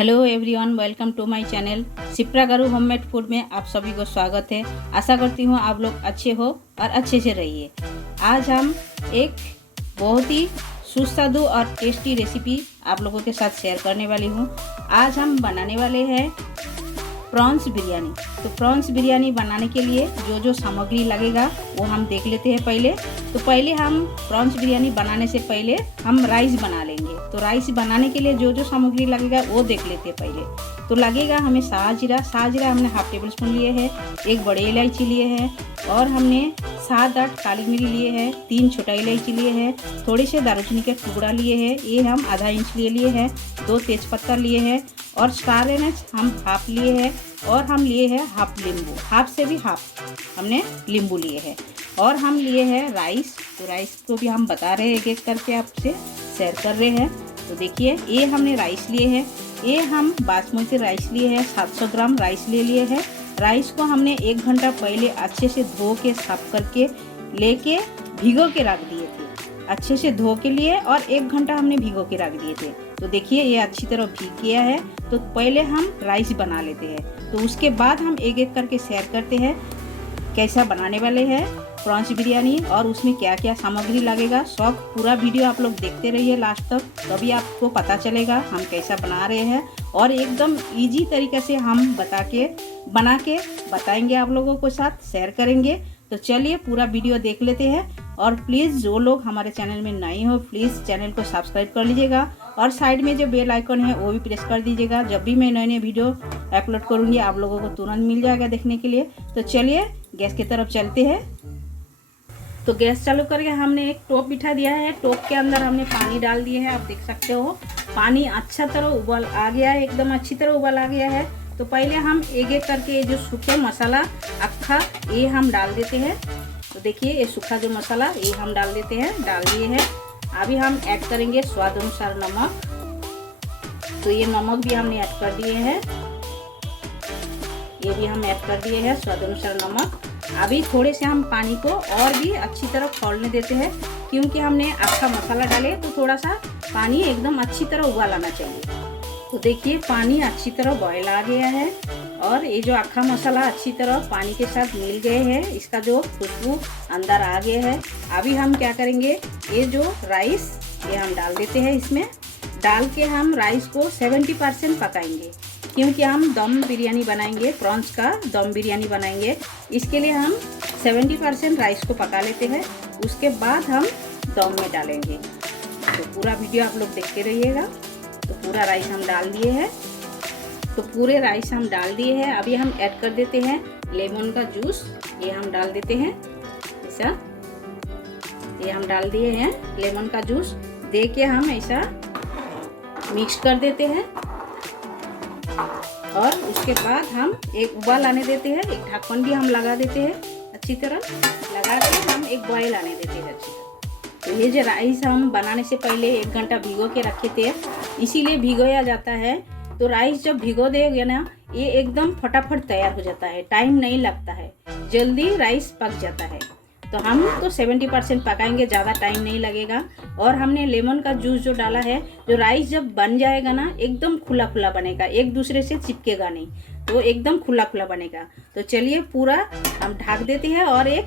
Hello everyone, welcome to my channel Shipra garu homemade food में आप सभी को स्वागत है। आशा करती हूँ आप लोग अच्छे हो और अच्छे से रहिए। आज हम एक बहुत ही सुस्वादु और टेस्टी रेसिपी आप लोगों के साथ शेयर करने वाली हूँ। आज हम बनाने वाले हैं प्रॉन्स बिरयानी। तो प्रॉन्स बिरयानी बनाने के लिए जो जो सामग्री लगेगा वो हम देख लेते हैं पहले। तो पहले हम प्रॉन्स बिरयानी बनाने से पहले हम राइस बना लेंगे। तो राइस बनाने के लिए जो जो सामग्री लगेगा वो देख लेते हैं पहले। तो लगेगा हमें शाहजीरा हमने हाफ टेबल स्पून लिए हैं, एक बड़े इलायची लिए हैं और हमने 7-8 काली मिर्च लिए हैं, 3 छोटा इलायची लिए हैं, थोड़े से दालचीनी के टुकड़ा लिए हैं, ये हम आधा इंच लिए हैं, 2 तेज़पत्ता लिए हैं और स्टार एनेज हम हाफ लिए हैं और हम लिए हैं हाफ नींबू, हाफ से भी हाफ हमने नींबू लिए हैं और हम लिए हैं राइस। तो राइस को भी हम बता रहे हैं, एक एक करके आपसे शेयर कर रहे हैं। तो देखिए ये हमने राइस लिए हैं, ये हम बासमती राइस लिए हैं, 700 ग्राम राइस ले लिए हैं। राइस को हमने 1 घंटा पहले अच्छे से धो के साफ करके लेके भिगो के रख दिए थे, अच्छे से धो के लिए और 1 घंटा हमने भिगो के रख दिए थे। तो देखिए ये अच्छी तरह भीग गया है। तो पहले हम राइस बना लेते हैं, तो उसके बाद हम एक एक करके शेयर करते हैं कैसा बनाने वाले हैं प्रॉन्स बिरयानी और उसमें क्या क्या सामग्री लगेगा। सब पूरा वीडियो आप लोग देखते रहिए लास्ट तक, तभी आपको पता चलेगा हम कैसा बना रहे हैं और एकदम इजी तरीके से हम बना के बताएंगे, आप लोगों को साथ शेयर करेंगे। तो चलिए पूरा वीडियो देख लेते हैं और प्लीज़ जो लोग हमारे चैनल में नए हो प्लीज़ चैनल को सब्सक्राइब कर लीजिएगा और साइड में जो बेल आइकन है वो भी प्रेस कर दीजिएगा। जब भी मैं नए नए वीडियो अपलोड करूँगी आप लोगों को तुरंत मिल जाएगा देखने के लिए। तो चलिए गैस की तरफ चलते हैं। तो गैस चालू करके हमने एक टोप बिठा दिया है, टोप के अंदर हमने पानी डाल दिए है। आप देख सकते हो पानी अच्छा तरह उबाल आ गया है, एकदम अच्छी तरह उबाल आ गया है। तो पहले हम एक एक करके जो सूखे मसाला अक्खा ये हम डाल देते हैं। तो देखिए ये सूखा जो मसाला ये हम डाल देते हैं, डाल दिए हैं। अभी हम ऐड करेंगे स्वाद अनुसार नमक। तो ये नमक भी हमने ऐड कर दिए हैं, ये भी हम ऐड कर दिए हैं स्वाद अनुसार नमक। अभी थोड़े से हम पानी को और भी अच्छी तरह खौलने देते हैं, क्योंकि हमने अक्खा मसाला डाले तो थोड़ा सा पानी एकदम अच्छी तरह उबाल आना चाहिए। तो देखिए पानी अच्छी तरह बॉयल आ गया है और ये जो अक्खा मसाला अच्छी तरह पानी के साथ मिल गए हैं, इसका जो खुशबू अंदर आ गया है। अभी हम क्या करेंगे, ये जो राइस ये हम डाल देते हैं, इसमें डाल के हम राइस को 70% पकाएंगे, क्योंकि हम दम बिरयानी बनाएंगे, प्रॉन्स का दम बिरयानी बनाएंगे। इसके लिए हम 70% राइस को पका लेते हैं, उसके बाद हम दम में डालेंगे। तो पूरा वीडियो आप लोग देखते रहिएगा। तो पूरा राइस हम डाल दिए हैं, तो पूरे राइस हम डाल दिए हैं। अभी हम ऐड कर देते हैं लेमन का जूस, ये हम डाल देते हैं ऐसा, ये हम डाल दिए हैं लेमन का जूस दे के हम ऐसा मिक्स कर देते हैं और उसके बाद हम एक उबाल आने देते हैं। एक ढक्कन भी हम लगा देते हैं, अच्छी तरह लगा के हम एक बॉयल आने देते हैं अच्छी तरह। तो ये जो राइस हम बनाने से पहले 1 घंटा भिगो के रखे थे, इसीलिए भिगोया जाता है। तो राइस जब भिगो देंगे ना ये एकदम फटाफट तैयार हो जाता है, टाइम नहीं लगता है, जल्दी राइस पक जाता है। तो हम तो 70% पकाएंगे, ज़्यादा टाइम नहीं लगेगा। और हमने लेमन का जूस जो डाला है, जो राइस जब बन जाएगा ना एकदम खुला खुला बनेगा, एक दूसरे से चिपकेगा नहीं, तो एकदम खुला खुला बनेगा। तो चलिए पूरा हम ढक देते हैं और एक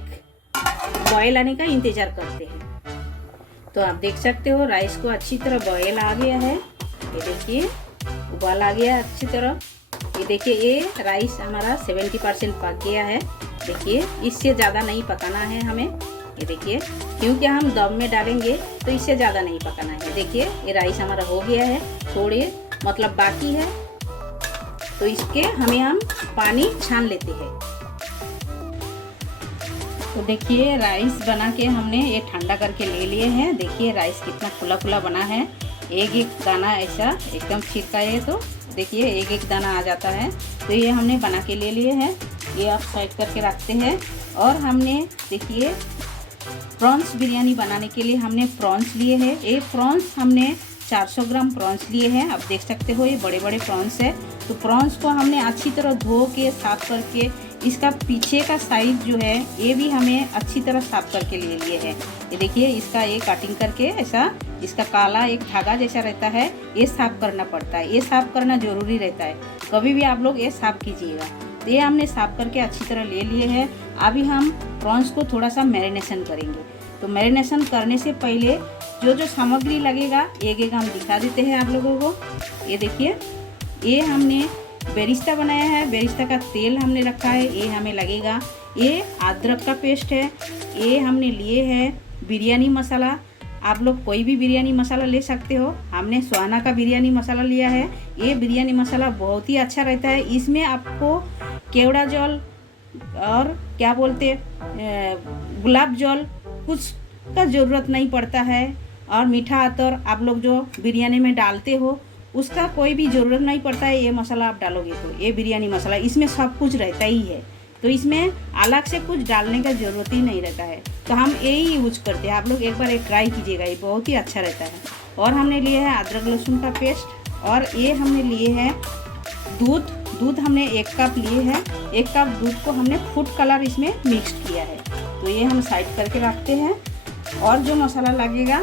बॉयल आने का इंतज़ार करते हैं। तो आप देख सकते हो राइस को अच्छी तरह बॉयल आ गया है, ये देखिए उबाल आ गया अच्छी तरह। ये देखिए ये राइस हमारा 70% पक गया है। देखिए इससे ज़्यादा नहीं पकाना है हमें, ये देखिए, क्योंकि हम दम में डालेंगे तो इससे ज़्यादा नहीं पकाना है। देखिए ये राइस हमारा हो गया है, थोड़े मतलब बाकी है, तो इसके हम पानी छान लेते हैं। तो देखिए राइस बना के हमने ये ठंडा करके ले लिए हैं। देखिए राइस कितना खुला खुला बना है, एक एक दाना ऐसा एकदम छिड़का है, तो देखिए एक एक दाना आ जाता है। तो ये हमने बना के ले लिए हैं, ये आप साइड करके रखते हैं। और हमने देखिए प्रॉन्स बिरयानी बनाने के लिए हमने प्रॉन्स लिए हैं। ये प्रॉन्स हमने 400 ग्राम प्रॉन्स लिए हैं, आप देख सकते हो ये बड़े बड़े प्रॉन्स है। तो प्रॉन्स को हमने अच्छी तरह धो के साफ करके, इसका पीछे का साइड जो है ये भी हमें अच्छी तरह साफ करके ले लिए हैं। ये देखिए इसका ये कटिंग करके ऐसा इसका काला एक धागा जैसा रहता है, ये साफ़ करना पड़ता है। ये साफ़ करना ज़रूरी रहता है, कभी भी आप लोग ये साफ़ कीजिएगा। तो ये हमने साफ़ करके अच्छी तरह ले लिए हैं। अभी हम प्रॉन्स को थोड़ा सा मैरिनेशन करेंगे। तो मैरिनेशन करने से पहले जो जो सामग्री लगेगा एक एक हम दिखा देते हैं आप लोगों को। ये देखिए, ये हमने बेरिस्ता बनाया है, बेरिस्ता का तेल हमने रखा है, ये हमें लगेगा। ये अदरक का पेस्ट है, ये हमने लिए है बिरयानी मसाला। आप लोग कोई भी बिरयानी मसाला ले सकते हो, हमने सुहाना का बिरयानी मसाला लिया है। ये बिरयानी मसाला बहुत ही अच्छा रहता है। इसमें आपको केवड़ा जल और क्या बोलते गुलाब जल कुछ का ज़रूरत नहीं पड़ता है। और मीठा अतर आप लोग जो बिरयानी में डालते हो उसका कोई भी ज़रूरत नहीं पड़ता है। ये मसाला आप डालोगे तो ये बिरयानी मसाला इसमें सब कुछ रहता ही है, तो इसमें अलग से कुछ डालने का ज़रूरत ही नहीं रहता है। तो हम यही यूज करते हैं। आप लोग एक बार ये ट्राई कीजिएगा, ये बहुत ही अच्छा रहता है। और हमने लिए है अदरक लहसुन का पेस्ट, और ये हमने लिए है दूध हमने 1 कप लिए हैं। 1 कप दूध को हमने फूड कलर इसमें मिक्स किया है। तो ये हम साइड करके रखते हैं। और जो मसाला लगेगा,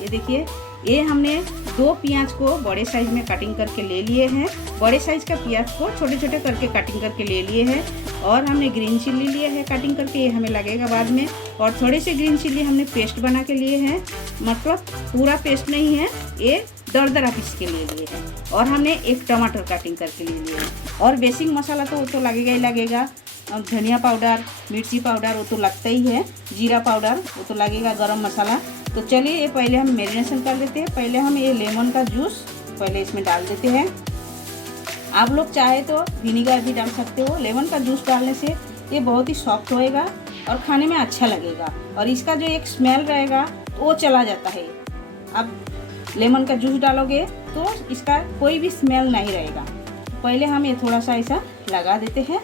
ये देखिए, ये हमने 2 प्याज को बड़े साइज में कटिंग करके ले लिए हैं। बड़े साइज का प्याज को छोटे छोटे करके कटिंग करके ले लिए हैं। और हमने ग्रीन चिल्ली लिए है कटिंग करके, ये हमें लगेगा बाद में। और थोड़े से ग्रीन चिल्ली हमने पेस्ट बना के लिए हैं, मतलब पूरा पेस्ट नहीं है, ये दरदरा पीस के लिए हैं। और हमने 1 टमाटर कटिंग करके ले लिए हैं। और बेसिक मसाला तो वो तो लगेगा ही लगेगा। धनिया पाउडर, मिर्ची पाउडर वो तो लगता ही है, जीरा पाउडर वो तो लगेगा, गरम मसाला। तो चलिए ये पहले हम मैरिनेशन कर लेते हैं। पहले हम ये लेमन का जूस पहले इसमें डाल देते हैं। आप लोग चाहे तो विनीगर भी डाल सकते हो। लेमन का जूस डालने से ये बहुत ही सॉफ्ट होएगा और खाने में अच्छा लगेगा, और इसका जो एक स्मेल रहेगा वो चला जाता है। आप लेमन का जूस डालोगे तो इसका कोई भी स्मेल नहीं रहेगा। पहले हम ये थोड़ा सा ऐसा लगा देते हैं।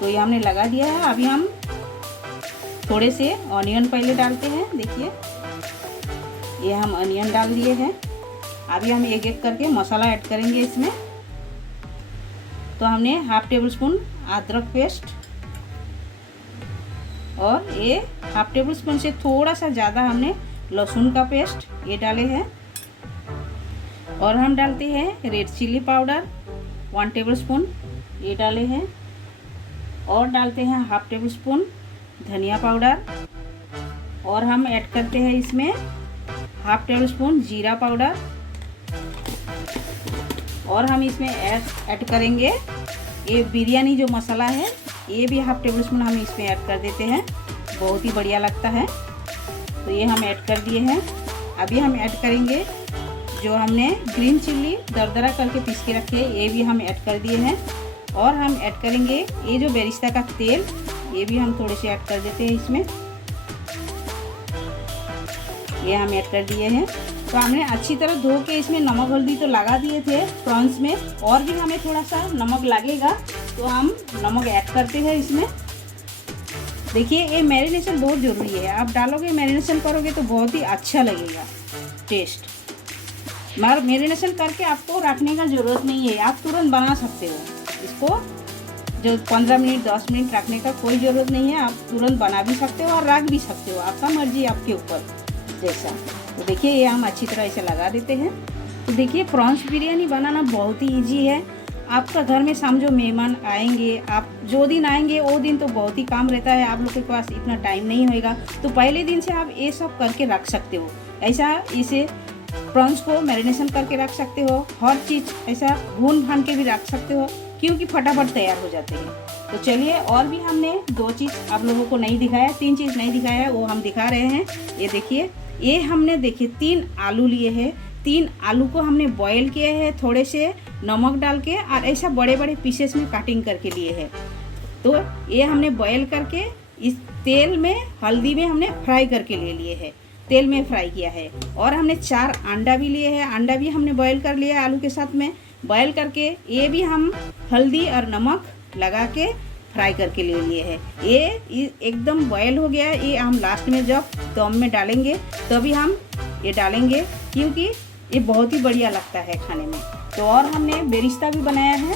तो ये हमने लगा दिया है। अभी हम थोड़े से ऑनियन पहले डालते हैं। देखिए, ये हम ऑनियन डाल दिए हैं। अभी हम एक एक करके मसाला ऐड करेंगे इसमें। तो हमने 1/2 टेबल स्पून अदरक पेस्ट, और ये 1/2 टेबल स्पून से थोड़ा सा ज़्यादा हमने लहसुन का पेस्ट ये डाले हैं। और हम डालते हैं red chilli powder 1 table spoon ये डाले हैं। और डालते हैं 1/2 टेबल स्पून धनिया पाउडर। और हम ऐड करते हैं इसमें 1/2 टेबल स्पून जीरा पाउडर। और हम इसमें ऐड करेंगे ये बिरयानी जो मसाला है, ये भी 1/2 टेबल स्पून हम इसमें ऐड कर देते हैं, बहुत ही बढ़िया लगता है। तो ये हम ऐड कर दिए हैं। अभी हम ऐड करेंगे जो हमने ग्रीन चिल्ली दरदरा करके पीस के रखे हैं, ये भी हम ऐड कर दिए हैं। और हम ऐड करेंगे ये जो बेरिस्ता का तेल, ये भी हम थोड़े से ऐड कर देते हैं इसमें। ये हम ऐड कर दिए हैं। तो हमने अच्छी तरह धो के इसमें नमक हल्दी तो लगा दिए थे प्रॉन्स में, और भी हमें थोड़ा सा नमक लगेगा तो हम नमक ऐड करते हैं इसमें। देखिए, ये मैरिनेशन बहुत ज़रूरी है। आप डालोगे, मैरिनेशन करोगे तो बहुत ही अच्छा लगेगा टेस्ट। मगर मैरिनेशन करके आपको रखने का ज़रूरत नहीं है, आप तुरंत बना सकते हो इसको। जो 15 मिनट 10 मिनट रखने का कोई ज़रूरत नहीं है, आप तुरंत बना भी सकते हो और रख भी सकते हो, आपका मर्जी, आपके ऊपर जैसा। तो देखिए, ये हम अच्छी तरह इसे लगा देते हैं। तो देखिए, प्रॉन्स बिरयानी बनाना बहुत ही ईजी है। आपका घर में समझो मेहमान आएंगे, आप जो दिन आएंगे वो दिन तो बहुत ही काम रहता है, आप लोग के पास इतना टाइम नहीं होएगा। तो पहले दिन से आप ये सब करके रख सकते हो। ऐसा इसे प्रॉन्स को मैरिनेशन करके रख सकते हो, हर चीज़ ऐसा भून भान के भी रख सकते हो, क्योंकि फटाफट तैयार हो जाते हैं। तो चलिए, और भी हमने 2 चीज़ आप लोगों को नहीं दिखाया, 3 चीज़ नहीं दिखाया है, वो हम दिखा रहे हैं। ये देखिए, ये हमने देखिए 3 आलू लिए हैं। 3 आलू को हमने बॉयल किए हैं थोड़े से नमक डाल के, और ऐसा बड़े बड़े पीसेस में कटिंग करके लिए हैं। तो ये हमने बॉयल करके इस तेल में हल्दी में हमने फ्राई करके ले लिए हैं, तेल में फ्राई किया है। और हमने 4 अंडा भी लिए हैं, अंडा भी हमने बॉयल कर लिया है आलू के साथ में। बॉयल करके ये भी हम हल्दी और नमक लगा के फ्राई करके ले लिए हैं। ये एकदम बॉयल हो गया है। ये हम लास्ट में जब दम में डालेंगे तभी हम ये डालेंगे, क्योंकि ये बहुत ही बढ़िया लगता है खाने में। तो और हमने बेरिस्ता भी बनाया है,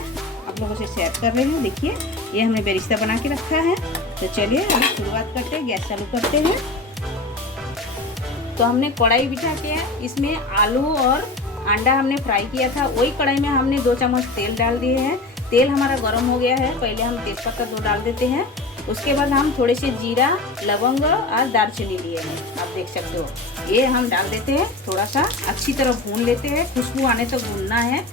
आप लोगों से शेयर कर रहे हैं। देखिए, ये हमने बेरिस्ता बना के रखा है। तो चलिए अब शुरुआत करते हैं, गैस चालू करते हैं। तो हमने कढ़ाई बिठा के इसमें आलू और अंडा हमने फ्राई किया था, वही कढ़ाई में हमने 2 चम्मच तेल डाल दिए हैं। तेल हमारा गर्म हो गया है। पहले हम तेज़पत्ता 2 डाल देते हैं। उसके बाद हम थोड़े से जीरा, लवंग और दालचीनी लिए हैं, आप देख सकते हो। ये हम डाल देते हैं, थोड़ा सा अच्छी तरह भून लेते हैं। खुशबू आने तक भूनना है,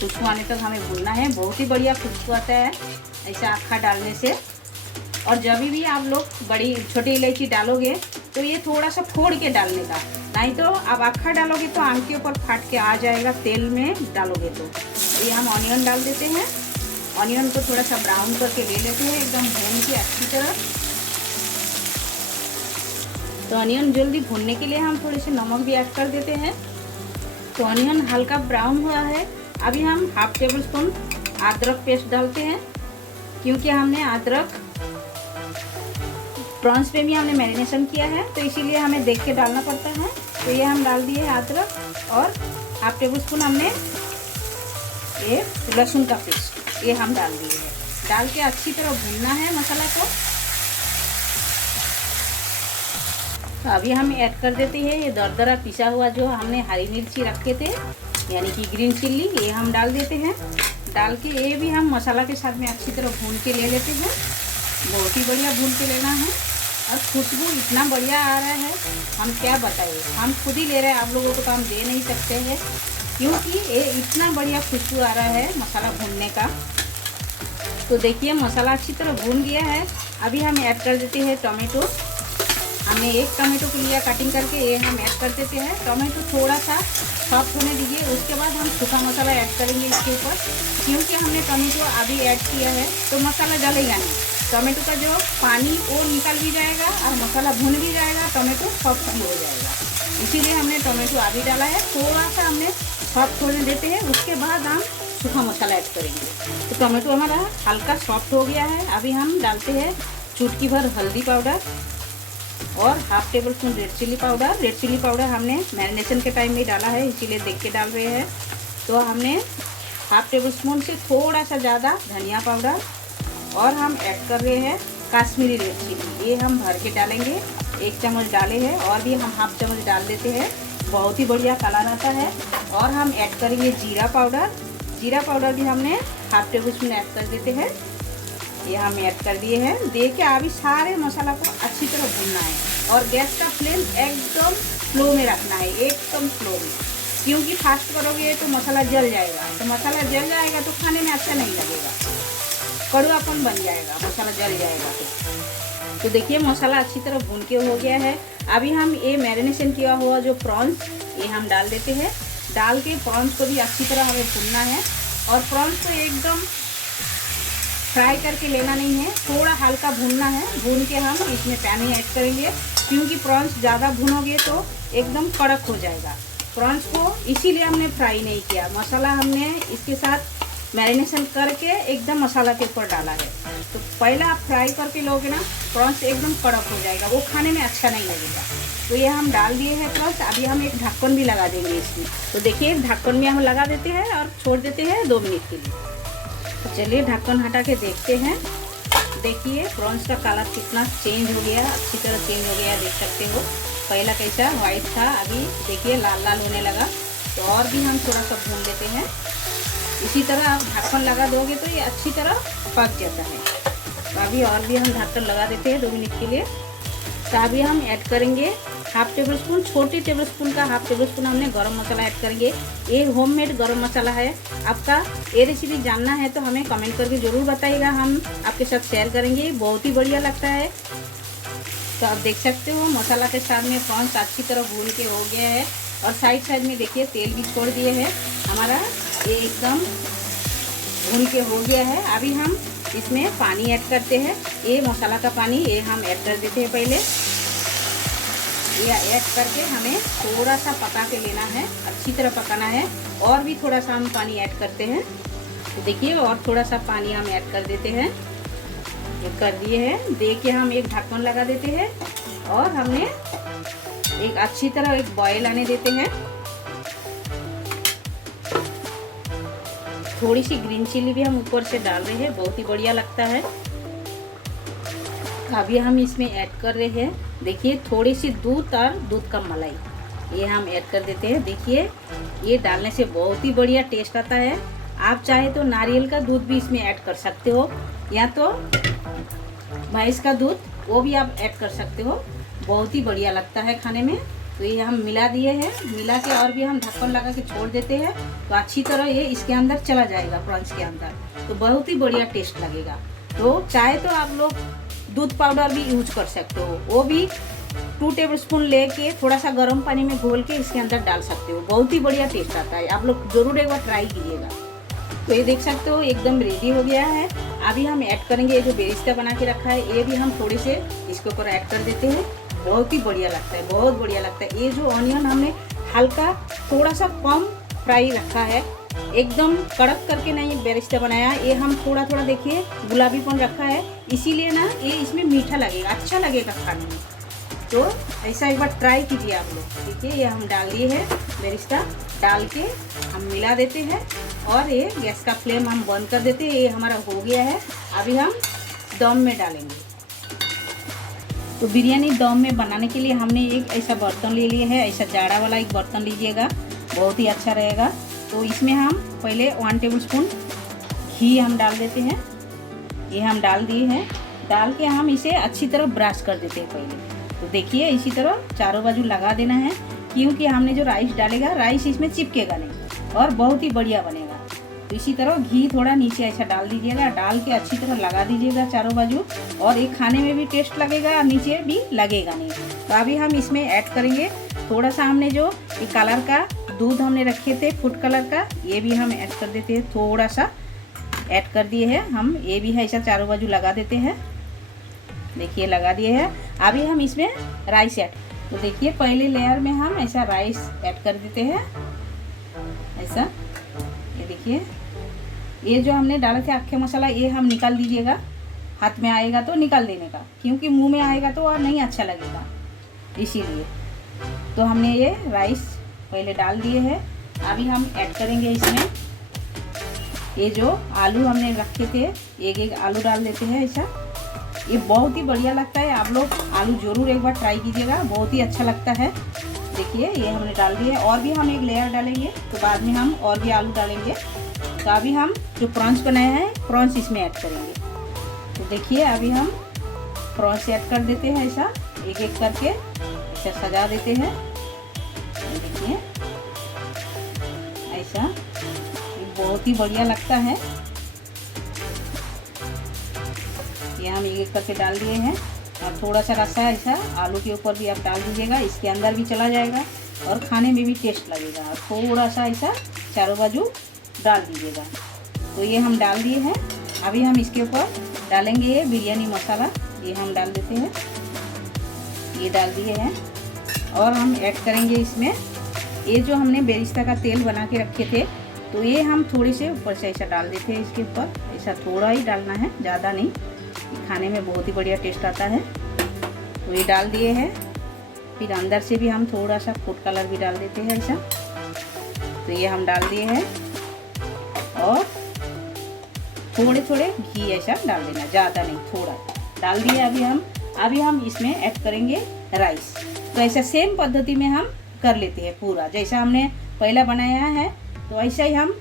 खुशबू आने तक हमें भूनना है। बहुत ही बढ़िया खुशबू आता है ऐसा अक्खा डालने से। और जब भी आप लोग बड़ी छोटी इलायची डालोगे तो ये थोड़ा सा फोड़ के डालने का, नहीं तो आप अक्खा डालोगे तो आम के ऊपर फाट के आ जाएगा तेल में डालोगे तो। ये हम ऑनियन डाल देते हैं। ऑनियन को थोड़ा सा ब्राउन करके ले लेते हैं, एकदम भून के अच्छी तरह। तो ऑनियन जल्दी भूनने के लिए हम थोड़े से नमक भी ऐड कर देते हैं। तो ऑनियन हल्का ब्राउन हुआ है। अभी हम हाफ टेबल स्पून अदरक पेस्ट डालते हैं, क्योंकि हमने अदरक प्रॉन्स पे भी हमने मैरिनेशन किया है, तो इसीलिए हमें देख के डालना पड़ता है। तो ये हम डाल दिए हैं अदरक, और हाफ टेबल स्पून हमने ये लहसुन का पेस्ट ये हम डाल दिए हैं। डाल के अच्छी तरह भूनना है मसाला को। तो अभी हम ऐड कर देते हैं ये दरदरा पिसा हुआ जो हमने हरी मिर्ची रखे थे, यानी कि ग्रीन चिल्ली, ये हम डाल देते हैं। डाल के ये भी हम मसाला के साथ में अच्छी तरह भून के ले लेते हैं। बहुत ही बढ़िया भून के लेना है। और खुशबू इतना बढ़िया आ रहा है, हम क्या बताइए, हम खुद ही ले रहे हैं, आप लोगों को तो हम दे नहीं सकते हैं, क्योंकि ये इतना बढ़िया खुशबू आ रहा है मसाला भूनने का। तो देखिए मसाला अच्छी तरह भून गया है। अभी हम ऐड कर देते हैं टोमेटो। हमने 1 टोमेटो को लिया कटिंग करके, ये हम ऐड कर देते हैं। टोमेटो थोड़ा सा सॉफ्ट होने दीजिए, उसके बाद हम सूखा मसाला ऐड करेंगे इसके ऊपर, क्योंकि हमने टोमेटो अभी ऐड किया है तो मसाला जलेगा नहीं। टोमेटो का जो पानी वो निकल भी जाएगा और मसाला भून भी जाएगा, टोमेटो सॉफ्ट भी हो जाएगा। इसीलिए हमने टोमेटो अभी डाला है। थोड़ा सा हमने सॉफ्ट होने देते हैं, उसके बाद हम सूखा मसाला ऐड करेंगे। तो टोमेटो हमारा हल्का सॉफ्ट हो गया है। अभी हम डालते हैं चुटकी भर हल्दी पाउडर और half table spoon red chilli powder. Red chilli powder हमने मैरिनेशन के टाइम में डाला है, इसीलिए देख के डाल रहे हैं। तो हमने हाफ टेबल स्पून से थोड़ा सा ज़्यादा धनिया पाउडर, और हम ऐड कर रहे हैं काश्मीरी रेड चिल्ली, ये हम भर के डालेंगे। 1 चम्मच डाले हैं, और भी हम हाफ चम्मच डाल देते हैं, बहुत ही बढ़िया कलर आता है। और हम ऐड करेंगे जीरा पाउडर। जीरा पाउडर भी हमने हाफ टेबल स्पून ऐड कर देते हैं, ये हम ऐड कर दिए हैं। देखिए अभी सारे मसाला को अच्छी तरह भूनना है, और गैस का फ्लेम एकदम स्लो में रखना है, एकदम स्लो में, क्योंकि फास्ट करोगे तो मसाला जल जाएगा। तो मसाला जल जाएगा तो खाने में अच्छा नहीं लगेगा, कड़वापन बन जाएगा, मसाला जल जाएगा। तो देखिए मसाला अच्छी तरह भून के हो गया है। अभी हम ये मैरिनेशन किया हुआ जो प्रॉन्स ये हम डाल देते हैं। डाल के प्रॉन्स को भी अच्छी तरह हमें भूनना है, और प्रॉन्स को एकदम फ्राई करके लेना नहीं है, थोड़ा हल्का भूनना है। भून के हम इसमें पानी ऐड करेंगे, क्योंकि प्रॉन्स ज़्यादा भूनोगे तो एकदम कड़क हो जाएगा। प्रॉन्स को इसीलिए हमने फ्राई नहीं किया, मसाला हमने इसके साथ मैरिनेशन करके एकदम मसाला के ऊपर डाला है। तो पहले आप फ्राई करके लोगे ना, प्रॉन्स एकदम कड़क हो जाएगा, वो खाने में अच्छा नहीं लगेगा। तो ये हम डाल दिए हैं प्रॉन्स। अभी हम एक ढक्कन भी लगा देंगे इसमें। तो देखिए ढक्कन में हम लगा देते हैं और छोड़ देते हैं 2 मिनट के लिए। तो चलिए ढक्कन हटा के देखते हैं। देखिए प्रॉन्स का कलर कितना चेंज हो गया, अच्छी तरह चेंज हो गया, देख सकते हो। पहला कैसा वाइट था, अभी देखिए लाल लाल होने लगा। तो और भी हम थोड़ा सा भून देते हैं। इसी तरह आप ढक्कन लगा दोगे तो ये अच्छी तरह पक जाता है। तो अभी और भी हम ढक्कन लगा देते हैं 2 मिनट के लिए। तो अभी हम ऐड करेंगे हाफ टेबल स्पून, छोटी टेबल स्पून का हाफ टेबल स्पून हमने गरम मसाला ऐड करेंगे। ये होममेड गरम मसाला है। आपका ये रेसिपी जानना है तो हमें कमेंट करके ज़रूर बताइएगा, हम आपके साथ शेयर करेंगे। बहुत ही बढ़िया लगता है। तो आप देख सकते हो मसाला के साथ में प्रॉन्स अच्छी तरह भून के हो गया है, और साइड साइड में देखिए तेल भी छोड़ दिए है हमारा, ये एकदम भून के हो गया है। अभी हम इसमें पानी ऐड करते हैं, ये मसाला का पानी ये हम ऐड कर देते हैं। पहले ये ऐड करके हमें थोड़ा सा पका के लेना है, अच्छी तरह पकाना है। और भी थोड़ा सा हम पानी ऐड करते हैं। तो देखिए और थोड़ा सा पानी हम ऐड कर देते हैं, ये कर दिए हैं। देखिए हम एक ढक्कन लगा देते हैं, और हमने एक अच्छी तरह एक बॉयल आने देते हैं। थोड़ी सी ग्रीन चिल्ली भी हम ऊपर से डाल रहे हैं, बहुत ही बढ़िया लगता है। अभी हम इसमें ऐड कर रहे हैं, देखिए थोड़ी सी दूध और दूध का मलाई, ये हम ऐड कर देते हैं। देखिए ये डालने से बहुत ही बढ़िया टेस्ट आता है। आप चाहे तो नारियल का दूध भी इसमें ऐड कर सकते हो, या तो भैंस का दूध वो भी आप ऐड कर सकते हो, बहुत ही बढ़िया लगता है खाने में। तो ये हम मिला दिए हैं, मिला के और भी हम ढक्कन लगा के छोड़ देते हैं, तो अच्छी तरह ये इसके अंदर चला जाएगा प्रॉन्स के अंदर, तो बहुत ही बढ़िया टेस्ट लगेगा। तो चाहे तो आप लोग दूध पाउडर भी यूज कर सकते हो, वो भी 2 टेबलस्पून लेके थोड़ा सा गर्म पानी में घोल के इसके अंदर डाल सकते हो, बहुत ही बढ़िया टेस्ट आता है। आप लोग ज़रूर एक बार ट्राई कीजिएगा। तो ये देख सकते हो एकदम रेडी हो गया है। अभी हम ऐड करेंगे ये जो बेरिस्ता बना के रखा है, ये भी हम थोड़े से इसके ऊपर ऐड कर देते हैं, बहुत ही बढ़िया लगता है, बहुत बढ़िया लगता है। ये जो ऑनियन हमने हल्का थोड़ा सा कम फ्राई रखा है, एकदम कड़क करके नहीं बेरिस्ता बनाया, ये हम थोड़ा थोड़ा देखिए गुलाबीपन रखा है, इसीलिए ना ये इसमें मीठा लगेगा, अच्छा लगेगा खाने में। तो ऐसा एक बार ट्राई कीजिए आप लोग। देखिए ये हम डाल दिए हैं बेरिस्ता, डाल के हम मिला देते हैं और ये गैस का फ्लेम हम बंद कर देते हैं। ये हमारा हो गया है। अभी हम दम में डालेंगे। तो बिरयानी दम में बनाने के लिए हमने एक ऐसा बर्तन ले लिया है, ऐसा जाड़ा वाला एक बर्तन लीजिएगा, बहुत ही अच्छा रहेगा। तो इसमें हम पहले 1 टेबलस्पून घी हम डाल देते हैं, ये हम डाल दिए हैं। डाल के हम इसे अच्छी तरह ब्रश कर देते हैं पहले। तो देखिए इसी तरह चारों बाजू लगा देना है, क्योंकि हमने जो राइस डालेगा, राइस इसमें चिपकेगा नहीं और बहुत ही बढ़िया बनेगा। तो इसी तरह घी थोड़ा नीचे ऐसा डाल दीजिएगा, डाल के अच्छी तरह लगा दीजिएगा चारों बाजू, और ये खाने में भी टेस्ट लगेगा और नीचे भी लगेगा नहीं। तो अभी हम इसमें ऐड करेंगे थोड़ा सा, हमने जो ये कलर का दूध हमने रखे थे फूड कलर का, ये भी हम ऐड कर देते हैं, थोड़ा सा ऐड कर दिए हैं हम, ये भी है ऐसा चारों बाजू लगा देते हैं। देखिए लगा दिए हैं। अभी हम इसमें राइस ऐड, तो देखिए पहले लेयर में हम ऐसा राइस ऐड कर देते हैं ऐसा। ये देखिए ये जो हमने डाले थे अक्खे मसाला, ये हम निकाल दीजिएगा, हाथ में आएगा तो निकाल देने का, क्योंकि मुंह में आएगा तो और नहीं अच्छा लगेगा, इसीलिए। तो हमने ये राइस पहले डाल दिए हैं। अभी हम ऐड करेंगे इसमें ये जो आलू हमने रखे थे, एक आलू डाल देते हैं ऐसा। ये बहुत ही बढ़िया लगता है, आप लोग आलू ज़रूर एक बार ट्राई कीजिएगा, बहुत ही अच्छा लगता है। देखिए ये हमने डाल दिया, और भी हम एक लेयर डालेंगे, तो बाद में हम और भी आलू डालेंगे। तो अभी हम जो प्रॉन्स बनाया है, प्रॉन्स इसमें ऐड करेंगे। तो देखिए अभी हम प्रॉन्स ऐड कर देते हैं ऐसा, एक एक करके ऐसा सजा देते हैं। देखिए ऐसा, ये बहुत ही बढ़िया लगता है। ये हम एक एक करके डाल दिए हैं, और थोड़ा सा रसा ऐसा आलू के ऊपर भी आप डाल दीजिएगा, इसके अंदर भी चला जाएगा और खाने में भी टेस्ट लगेगा। और थोड़ा सा ऐसा चारों बाजू डाल दीजिएगा। तो ये हम डाल दिए हैं। अभी हम इसके ऊपर डालेंगे ये बिरयानी मसाला, ये हम डाल देते हैं, ये डाल दिए हैं। और हम ऐड करेंगे इसमें ये जो हमने बेरिस्ता का तेल बना के रखे थे, तो ये हम थोड़ी से ऊपर से ऐसा डाल देते हैं इसके ऊपर, ऐसा थोड़ा ही डालना है, ज़्यादा नहीं, खाने में बहुत ही बढ़िया टेस्ट आता है। तो ये डाल दिए हैं। फिर अंदर से भी हम थोड़ा सा फूड कलर भी डाल देते हैं ऐसा। तो ये हम डाल दिए हैं, और थोड़े थोड़े घी ऐसा डाल देना, ज़्यादा नहीं, थोड़ा डाल दिया। अभी हम इसमें ऐड करेंगे राइस। तो ऐसा सेम पद्धति में हम कर लेते हैं पूरा, जैसा हमने पहला बनाया है, तो ऐसा ही हम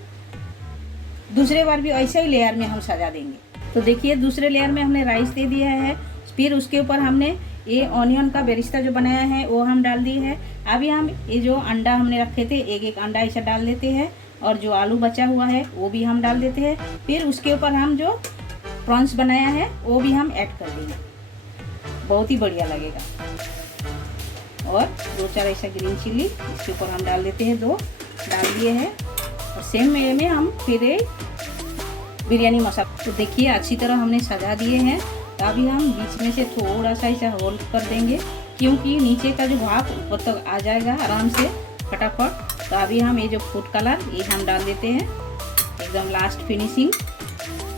दूसरे बार भी ऐसे ही लेयर में हम सजा देंगे। तो देखिए दूसरे लेयर में हमने राइस दे दिया है, फिर उसके ऊपर हमने ये ऑनियन का बेरिस्ता जो बनाया है वो हम डाल दिए हैं। अभी हम ये जो अंडा हमने रखे थे, एक एक अंडा ऐसा डाल देते हैं, और जो आलू बचा हुआ है वो भी हम डाल देते हैं। फिर उसके ऊपर हम जो प्रॉन्स बनाया है वो भी हम ऐड कर देंगे, बहुत ही बढ़िया लगेगा। और 2-4 ऐसा ग्रीन चिल्ली इसके ऊपर हम डाल देते हैं, 2 डाल दिए हैं। और सेम वे में हम फिर बिरयानी मसाला, तो देखिए अच्छी तरह हमने सजा दिए हैं। तो अभी हम बीच में से थोड़ा सा ऐसा होल कर देंगे, क्योंकि नीचे का जो भाप ऊपर तक आ जाएगा आराम से फटाफट। तो अभी हम ये जो फूड कलर ये हम डाल देते हैं एकदम लास्ट फिनिशिंग।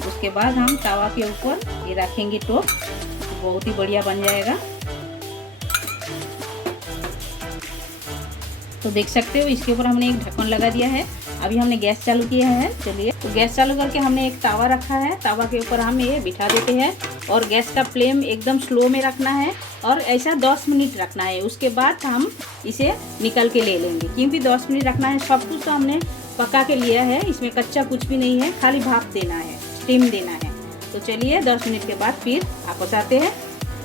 उसके बाद हम तवा के ऊपर ये रखेंगे टोप, तो बहुत ही बढ़िया बन जाएगा। तो देख सकते हो इसके ऊपर हमने एक ढक्कन लगा दिया है। अभी हमने गैस चालू किया है। चलिए, तो गैस चालू करके हमने एक तवा रखा है। तवा के ऊपर हम ये बिठा देते हैं और गैस का फ्लेम एकदम स्लो में रखना है और ऐसा 10 मिनट रखना है। उसके बाद हम इसे निकल के ले लेंगे, क्योंकि 10 मिनट रखना है। सब कुछ तो हमने पका के लिया है, इसमें कच्चा कुछ भी नहीं है, खाली भाप देना है, स्टीम देना है। तो चलिए 10 मिनट के बाद फिर वापस आते हैं।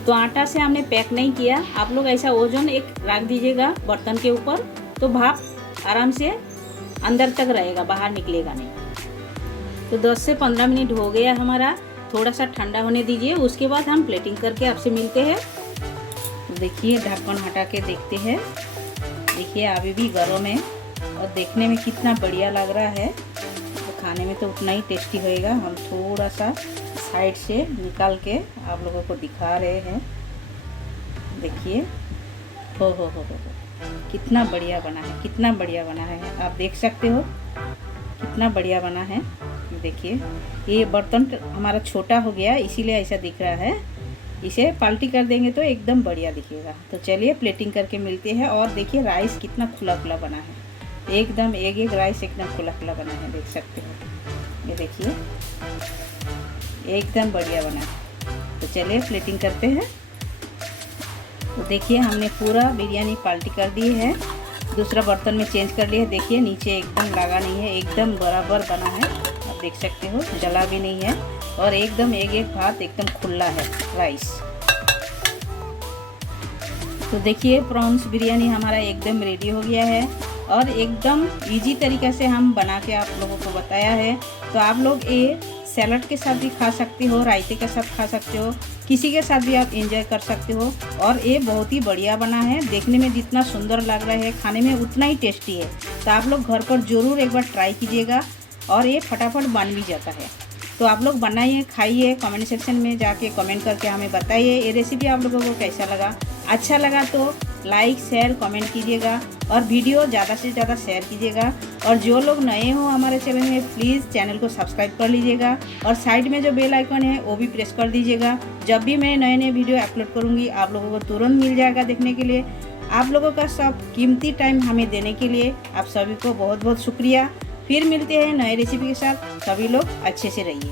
तो आटा से हमने पैक नहीं किया, आप लोग ऐसा ओजन एक रख दीजिएगा बर्तन के ऊपर, तो भाप आराम से अंदर तक रहेगा, बाहर निकलेगा नहीं। तो 10 से 15 मिनट हो गया हमारा, थोड़ा सा ठंडा होने दीजिए। उसके बाद हम प्लेटिंग करके आपसे मिलते हैं। तो देखिए, ढक्कन हटा के देखते हैं। देखिए अभी भी गर्म है और देखने में कितना बढ़िया लग रहा है, तो खाने में तो उतना ही टेस्टी होएगा। हम थोड़ा सा साइड से निकाल के आप लोगों को दिखा रहे हैं। देखिए, हो कितना बढ़िया बना है, कितना बढ़िया बना है। आप देख सकते हो कितना बढ़िया बना है। देखिए, ये बर्तन हमारा छोटा हो गया, इसीलिए ऐसा दिख रहा है। इसे पलटी कर देंगे तो एकदम बढ़िया दिखेगा। तो चलिए प्लेटिंग करके मिलते हैं। और देखिए राइस कितना खुला खुला बना है, एकदम एक राइस एकदम खुला खुला बना है, देख सकते हो। ये देखिए एकदम बढ़िया बना है। तो चलिए प्लेटिंग करते हैं। तो देखिए हमने पूरा बिरयानी पलटी कर दी है, दूसरा बर्तन में चेंज कर लिया है। देखिए नीचे एकदम लगा नहीं है, एकदम बराबर बना है, आप देख सकते हो, जला भी नहीं है और एकदम एक भात एकदम खुला है राइस। तो देखिए प्रॉन्स बिरयानी हमारा एकदम रेडी हो गया है और एकदम इजी तरीक़े से हम बना के आप लोगों को बताया है। तो आप लोग ये सैलड के साथ भी खा सकते हो, रायते के साथ खा सकते हो, किसी के साथ भी आप एंजॉय कर सकते हो। और ये बहुत ही बढ़िया बना है, देखने में जितना सुंदर लग रहा है खाने में उतना ही टेस्टी है। तो आप लोग घर पर ज़रूर एक बार ट्राई कीजिएगा और ये फटाफट बन भी जाता है। तो आप लोग बनाइए, खाइए, कमेंट सेक्शन में जाके कमेंट करके हमें बताइए ये रेसिपी आप लोगों को कैसा लगा। अच्छा लगा तो लाइक शेयर कमेंट कीजिएगा और वीडियो ज़्यादा से ज़्यादा शेयर कीजिएगा। और जो लोग नए हो हमारे चैनल में, प्लीज़ चैनल को सब्सक्राइब कर लीजिएगा और साइड में जो बेल आइकन है वो भी प्रेस कर दीजिएगा। जब भी मैं नए नए वीडियो अपलोड करूँगी आप लोगों को तुरंत मिल जाएगा देखने के लिए। आप लोगों का सब कीमती टाइम हमें देने के लिए आप सभी को बहुत बहुत शुक्रिया। फिर मिलते हैं नए रेसिपी के साथ, सभी लोग अच्छे से रहिए।